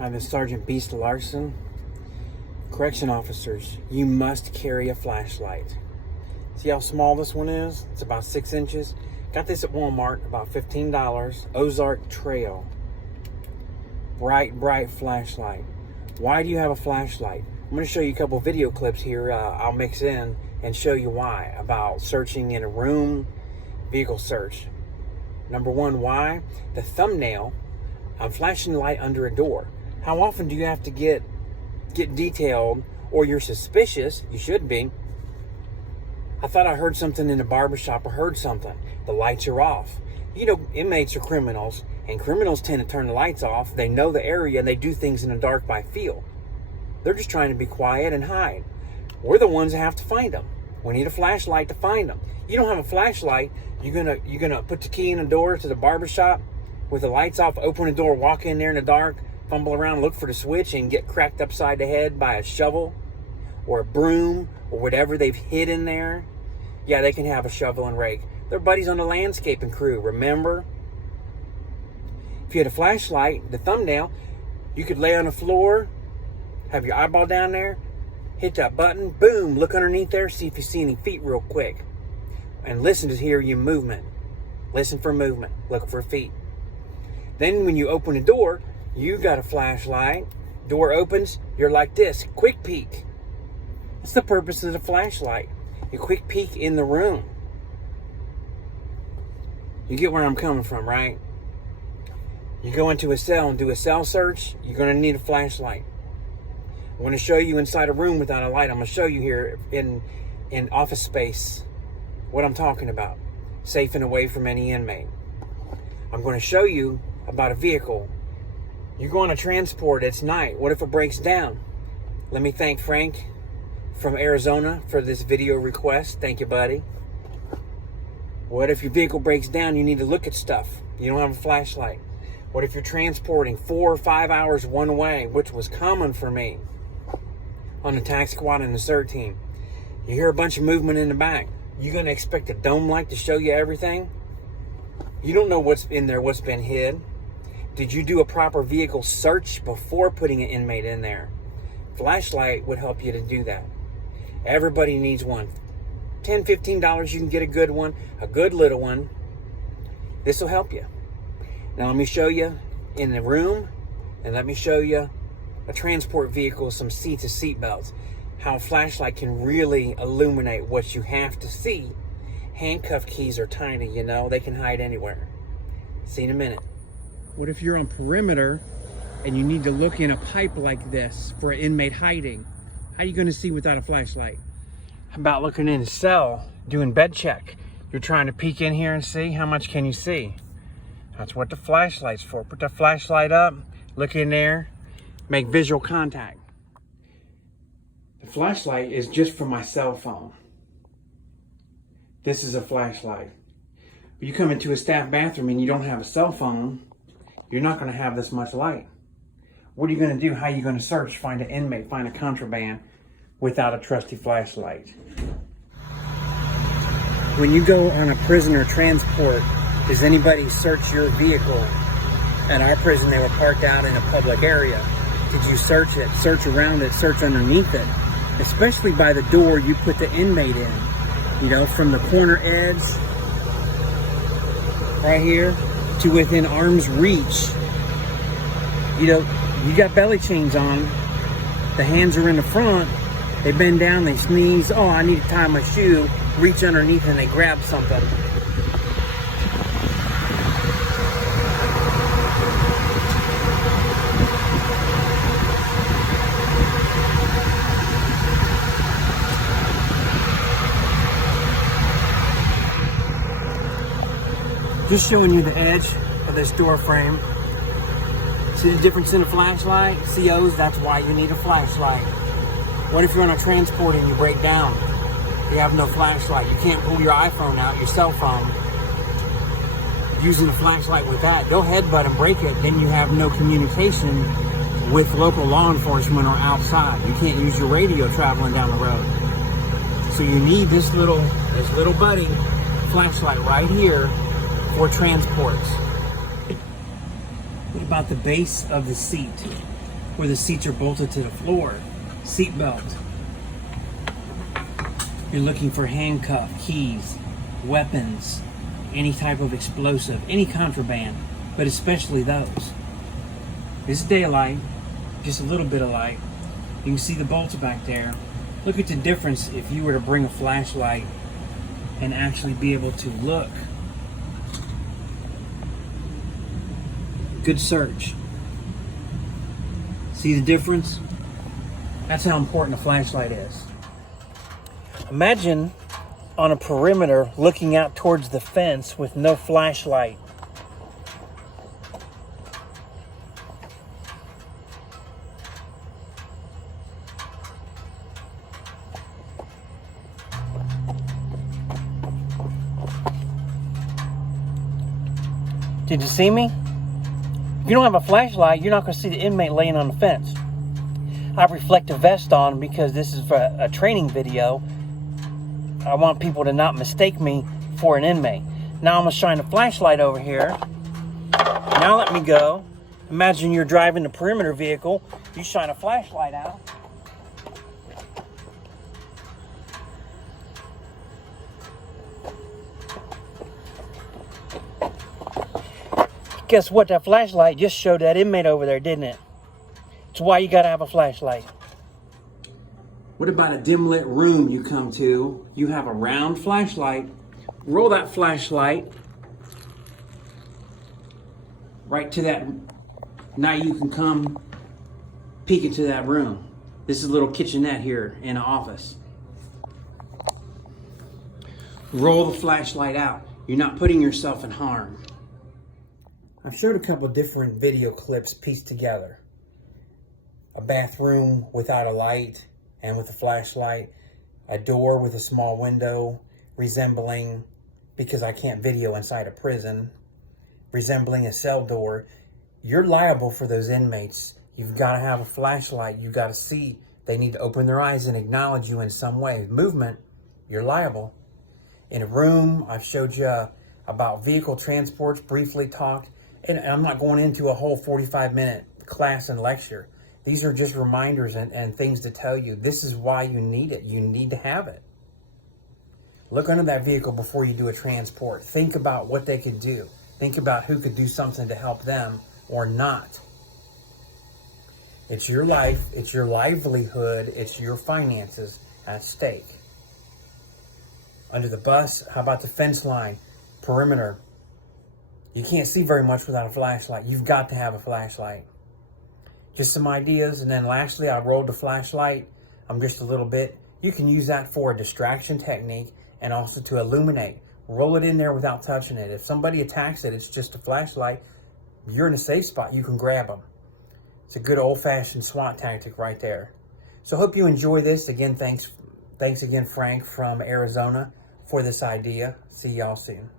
I'm the Sergeant Beast Larson. Correction officers, you must carry a flashlight. See how small this one is? It's about 6 inches. Got this at Walmart, about $15. Ozark Trail. Bright flashlight. Why do you have a flashlight? I'm going to show you a couple video clips here. I'll mix in and show you why. About searching in a room, vehicle search. Number one, why? The thumbnail. I'm flashing the light under a door. How often do you have to get detailed, or you're suspicious? You should be. I thought I heard something in the barbershop. I heard something. The lights are off. You know, inmates are criminals, and criminals tend to turn the lights off. They know the area, and they do things in the dark by feel. They're just trying to be quiet and hide. We're the ones that have to find them. We need a flashlight to find them. You don't have a flashlight, you're gonna put the key in the door to the barbershop with the lights off, open the door, walk in there in the dark, fumble around, look for the switch, and get cracked upside the head by a shovel or a broom or whatever they've hid in there. Yeah, they can have a shovel and rake. They're buddies on the landscaping crew, remember? If you had a flashlight, the thumbnail, you could lay on the floor, have your eyeball down there, hit that button, boom, look underneath there, see if you see any feet real quick. And listen to hear your movement. Listen for movement, look for feet. Then when you open the door, you got a flashlight. Door opens, you're like this, quick peek. That's the purpose of the flashlight. A quick peek in the room. You get where I'm coming from, right? You go into a cell and do a cell search, you're gonna need a flashlight. I'm gonna show you inside a room without a light. I'm gonna show you here in office space what I'm talking about. Safe and away from any inmate. I'm gonna show you about a vehicle. You're going to transport, it's night. What if it breaks down? Let me thank Frank from Arizona for this video request. Thank you, buddy. What if your vehicle breaks down? You need to look at stuff. You don't have a flashlight. What if you're transporting 4 or 5 hours one way, which was common for me on the tax squad and the CERT team? You hear a bunch of movement in the back. You gonna expect a dome light to show you everything? You don't know what's in there, what's been hid. Did you do a proper vehicle search before putting an inmate in there? Flashlight would help you to do that. Everybody needs one. $10, $15, you can get a good one, a good little one. This will help you. Now let me show you in the room, and let me show you a transport vehicle, some seats and seat belts. How a flashlight can really illuminate what you have to see. Handcuff keys are tiny, you know, they can hide anywhere. See in a minute. What if you're on perimeter and you need to look in a pipe like this for an inmate hiding? How are you gonna see without a flashlight? How about looking in a cell, doing bed check? You're trying to peek in here and see, how much can you see? That's what the flashlight's for. Put the flashlight up, look in there, make visual contact. The flashlight is just for my cell phone. This is a flashlight. But you come into a staff bathroom and you don't have a cell phone, you're not going to have this much light. What are you going to do? How are you going to search, find an inmate, find a contraband without a trusty flashlight? When you go on a prisoner transport, does anybody search your vehicle? At our prison, they were parked out in a public area. Did you search it, search around it, search underneath it? Especially by the door you put the inmate in. You know, from the corner edge, right here, to within arm's reach. You know, you got belly chains on, the hands are in the front, they bend down, they sneeze, oh, I need to tie my shoe, reach underneath and they grab something. Just showing you the edge of this door frame. See the difference in a flashlight? COs, that's why you need a flashlight. What if you're on a transport and you break down? You have no flashlight. You can't pull your iPhone out, your cell phone, using a flashlight with that. They'll headbutt and break it, then you have no communication with local law enforcement or outside. You can't use your radio traveling down the road. So you need this little buddy flashlight right here for transports. What about the base of the seat? where the seats are bolted to the floor. Seat belt. You're looking for handcuff, keys, weapons, any type of explosive, any contraband, but especially those. This is daylight, just a little bit of light. You can see the bolts back there. Look at the difference if you were to bring a flashlight and actually be able to look. Good search. See the difference? That's how important a flashlight is. Imagine on a perimeter looking out towards the fence with no flashlight. Did you see me? If you don't have a flashlight, you're not going to see the inmate laying on the fence. I have reflective vest on because this is a training video. I want people to not mistake me for an inmate. Now I'm going to shine a flashlight over here. Now let me go. Imagine you're driving the perimeter vehicle. You shine a flashlight out. Guess what? That flashlight just showed that inmate over there, didn't it? It's why you got to have a flashlight. What about a dim lit room you come to? You have a round flashlight. Roll that flashlight right to that. Now you can come peek into that room. This is a little kitchenette here in an office. Roll the flashlight out. You're not putting yourself in harm. I've showed a couple different video clips pieced together. A bathroom without a light and with a flashlight. A door with a small window resembling, because I can't video inside a prison, resembling a cell door. You're liable for those inmates. You've got to have a flashlight. You've got to see. They need to open their eyes and acknowledge you in some way. Movement, you're liable. In a room, I've showed you about vehicle transports, briefly talked. And I'm not going into a whole 45-minute class and lecture. These are just reminders and things to tell you. This is why you need it. You need to have it. Look under that vehicle before you do a transport. Think about what they could do. Think about who could do something to help them or not. It's your life. It's your livelihood. It's your finances at stake. Under the bus, how about the fence line, perimeter? You can't see very much without a flashlight. You've got to have a flashlight. Just some ideas. And then lastly, I rolled the flashlight. I'm just a little bit. You can use that for a distraction technique and also to illuminate. Roll it in there without touching it. If somebody attacks it, it's just a flashlight. You're in a safe spot. You can grab them. It's a good old-fashioned SWAT tactic right there. So I hope you enjoy this. Again, thanks again, Frank from Arizona, for this idea. See y'all soon.